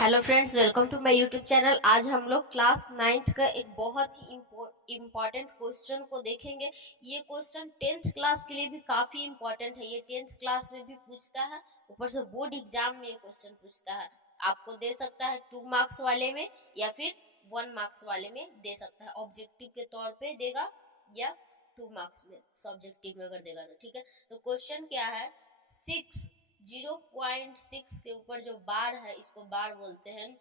Hello friends, welcome to my YouTube channel. आज हम लोग क्लास 9th का एक बहुत ही इम्पोर्टेंट क्वेश्चन को देखेंगे। ये क्वेश्चन 10th क्लास के लिए भी काफी इम्पोर्टेंट है। ये 10th क्लास में भी पूछता है, ऊपर से बोर्ड एग्जाम में ये क्वेश्चन पूछता है। आपको दे सकता है 2 मार्क्स वाले में या फिर 1 मार्क्स वाले में दे सकता है। ऑब्जेक्टिव के तौर पे देगा या 2 मार्क्स में, सब्जेक्टिव में अगर देगा तो ठीक है। तो क्वेश्चन क्या है, 0.6 के ऊपर जो बार है, इसको बार बोलते हैं,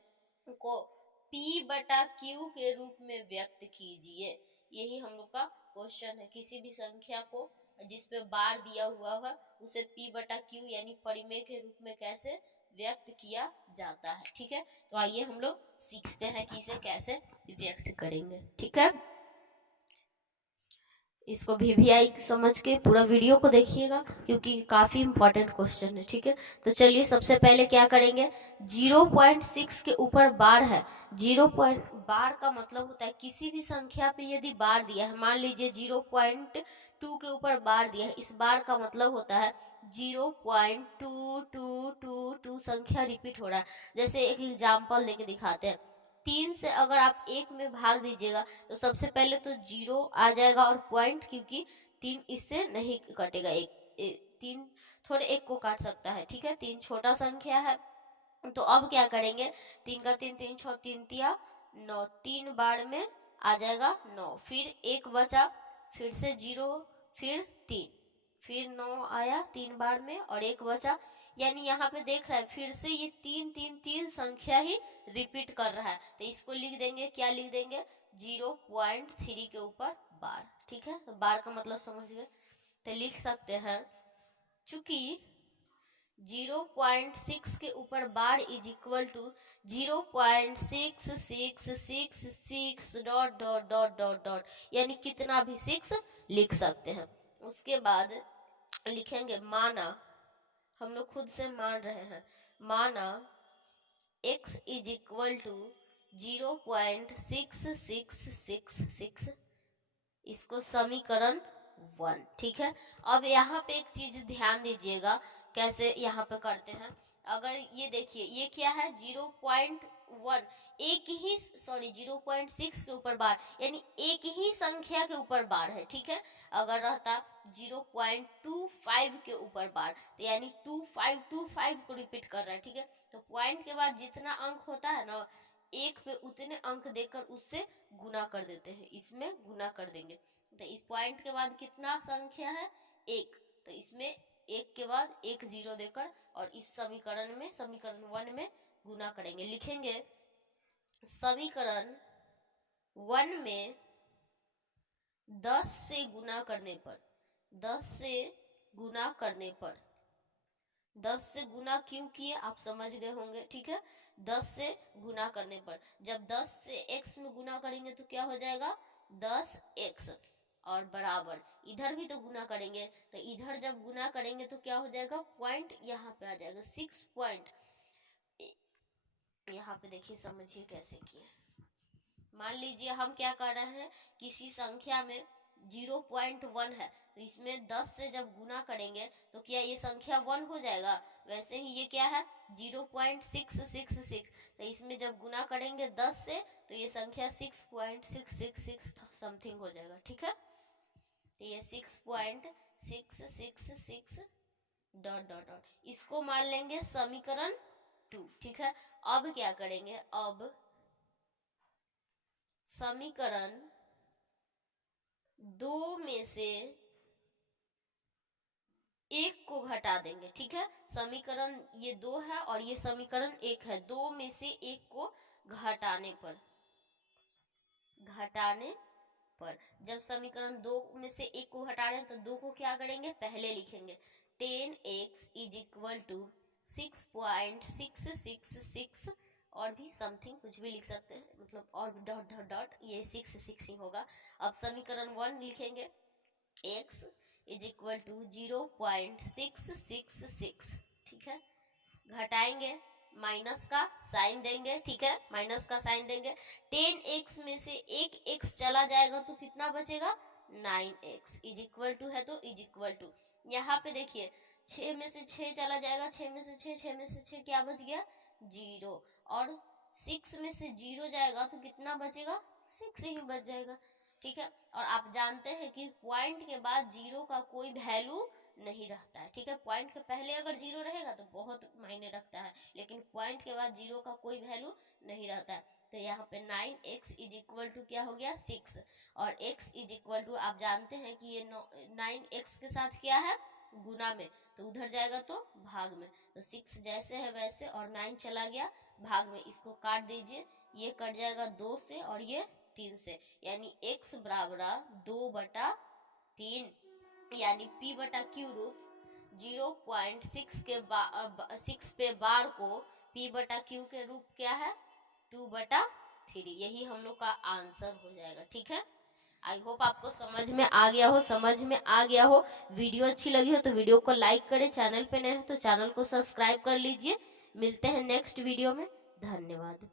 को P/Q के रूप में व्यक्त कीजिए। यही हम लोग का क्वेश्चन है। किसी भी संख्या को जिस पे बार दिया हुआ है उसे P/Q यानी परिमेय के रूप में कैसे व्यक्त किया जाता है। ठीक है, तो आइए हम लोग सीखते हैं कि इसे कैसे व्यक्त करेंगे। ठीक है, इसको VVI समझ के पूरा वीडियो को देखिएगा क्योंकि काफी इंपॉर्टेंट क्वेश्चन है। ठीक है, तो चलिए सबसे पहले क्या करेंगे, 0.6 के ऊपर बार है। बार का मतलब होता है किसी भी संख्या पे यदि बार दिया है, मान लीजिए 0.2 के ऊपर बार दिया है, इस बार का मतलब होता है 0.2222 संख्या रिपीट हो रहा है। जैसे एक एग्जाम्पल देके दिखाते हैं, 3 से अगर आप 1 में भाग दीजिएगा तो सबसे पहले तो 0 आ जाएगा और पॉइंट, क्योंकि 3 इससे नहीं कटेगा। 3 थोड़े 1 को काट सकता है। ठीक है, 3 छोटा संख्या है। तो अब क्या करेंगे, 3 का 3, 3 6 3 तिया 9, 3 बार में आ जाएगा 9, फिर 1 बचा, फिर से 0, फिर 3, फिर 9 आया 3 बार में और 1 बचा। यानी यहाँ पे देख रहा है फिर से ये 3 3 3 संख्या ही रिपीट कर रहा है। तो इसको लिख देंगे, क्या लिख देंगे, 0.3 के ऊपर बार। ठीक है, तो बार का मतलब समझ गए। तो लिख सकते हैं, चूंकि 0.6 के ऊपर bar is equal to 0.6666 dot dot dot dot dot, यानी कितना भी 6 लिख सकते हैं। उसके बाद लिखेंगे माना, हम लोग खुद से मान रहे हैं, माना x इज इक्वल टू 0.6666, इसको समीकरण 1। ठीक है, अब यहाँ पे एक चीज ध्यान दीजिएगा, कैसे यहाँ पे करते हैं। अगर ये देखिए, ये क्या है, 0.1, एक ही 0.6 के ऊपर बार, यानी एक ही संख्या के ऊपर बार है। ठीक है, अगर रहता 0.25 के ऊपर बार तो यानी 2525 को रिपीट कर रहा है। ठीक है, तो पॉइंट के बाद जितना अंक होता है ना, एक पे उतने अंक देकर उससे गुना कर देते हैं, इसमें गुना कर देंगे। तो इस पॉइंट के बाद कितना संख्या है, 1, तो इसमें 1 के बाद 1 0 देकर और इस समीकरण में, समीकरण 1 में गुना करेंगे। लिखेंगे समीकरण 1 में 10 से गुना करने पर, 10 से गुना करने पर, 10 से गुना क्यों किए आप समझ गए होंगे। ठीक है, 10 से गुना करने पर, जब 10 से x में गुना करेंगे तो क्या हो जाएगा, 10x, और बराबर इधर भी तो गुना करेंगे, तो इधर जब गुना करेंगे तो क्या हो जाएगा, पॉइंट यहाँ पे आ जाएगा 6 पॉइंट। यहाँ पे देखिए, समझिए कैसे किए। मान लीजिए हम क्या कर रहे हैं, किसी संख्या में 0.1 है, तो इसमें 10 से जब गुना करेंगे तो क्या ये संख्या 1 हो जाएगा। वैसे ही ये क्या है, 0.666, तो इसमें जब गुना करेंगे 10 से तो ये संख्या 6.666 समथिंग हो जाएगा। ठीक है, तो ये 6.666 डॉट डॉट डॉट, इसको मान लेंगे समीकरण 2। ठीक है, अब क्या करेंगे, अब समीकरण 2 में से 1 को घटा देंगे। ठीक है, समीकरण ये 2 है और ये समीकरण 1 है, 2 में से 1 को घटाने पर, घटाने पर, जब समीकरण 2 में से 1 को हटा रहे हैं तो 2 को क्या करेंगे, पहले लिखेंगे 10x इज इक्वल टू 6.666, और भी समथिंग कुछ भी लिख सकते हैं, मतलब और डॉट डॉट डॉट, ये 6 ही होगा। अब समीकरण 1 लिखेंगे, x इज इक्वल टू 0.666। ठीक है, घटाएंगे, माइनस का साइन देंगे। ठीक है, माइनस का साइन देंगे, 10x में से एक x चला जाएगा तो कितना बचेगा, 9x इज इक्वल टू है, तो इज इक्वल टू, यहाँ पे देखिए 6 में से 6 चला जाएगा, 6 में से 6, 6 में से 6 क्या बच गया, 0, और 6 में से 0 जाएगा तो कितना बचेगा, 6 ही बच जाएगा। ठीक है, और आप जानते हैं कि पॉइंट के बाद 0 का कोई वैल्यू नहीं रहता है। ठीक है, पॉइंट के पहले अगर 0 रहेगा तो बहुत मायने रखता है, लेकिन पॉइंट के बाद 0 का कोई वैल्यू नहीं रहता है। तो यहाँ पे 9x इज इक्वल टू क्या हो गया, 6, और x इज इक्वल टू आप जानते हैं कि ये 9x के साथ क्या है, गुना में, तो उधर जाएगा तो भाग में, तो 6 जैसे है वैसे, और 9 चला गया भाग में, इसको काट दीजिए, ये कट जाएगा 2 से और ये 3 से, यानी x बराबर 2/3, यानी p बटा क्यू रूट 0.6 के 6 पे बार को p बटा क्यू के रूप क्या है, 2/3, यही हम लोग का आंसर हो जाएगा। ठीक है, आई होप आपको समझ में आ गया हो, वीडियो अच्छी लगी हो तो वीडियो को लाइक करें, चैनल पे नए हैं तो चैनल को सब्सक्राइब कर लीजिए। मिलते हैं नेक्स्ट वीडियो में, धन्यवाद।